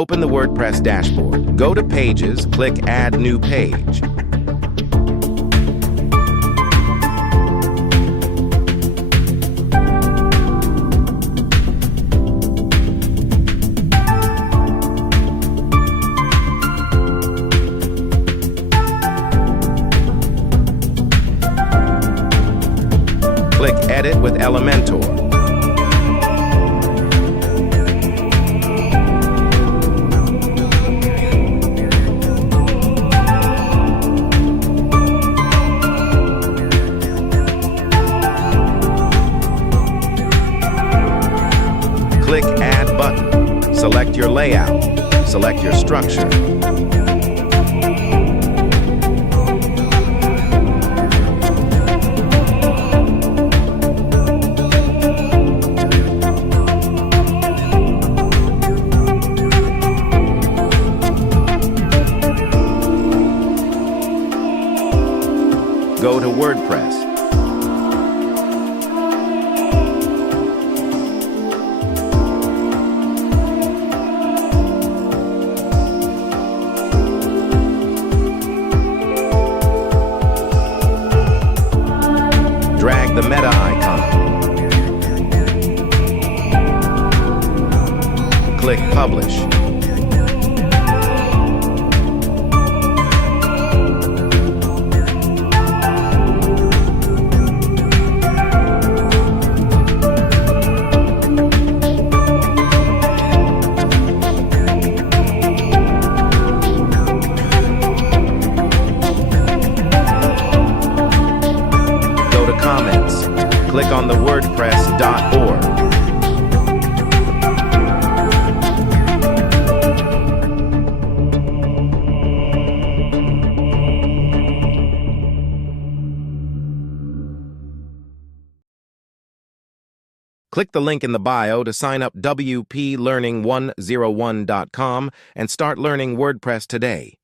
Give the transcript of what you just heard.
Open the WordPress dashboard. Go to Pages, click Add New Page. Click Edit with Elementor. Click Add Button. Select your layout. Select your structure. Go to WordPress. Drag the Meta icon. Click Publish. Comments. Click on the WordPress.org. Click the link in the bio to sign up WPLearning101.com and start learning WordPress today.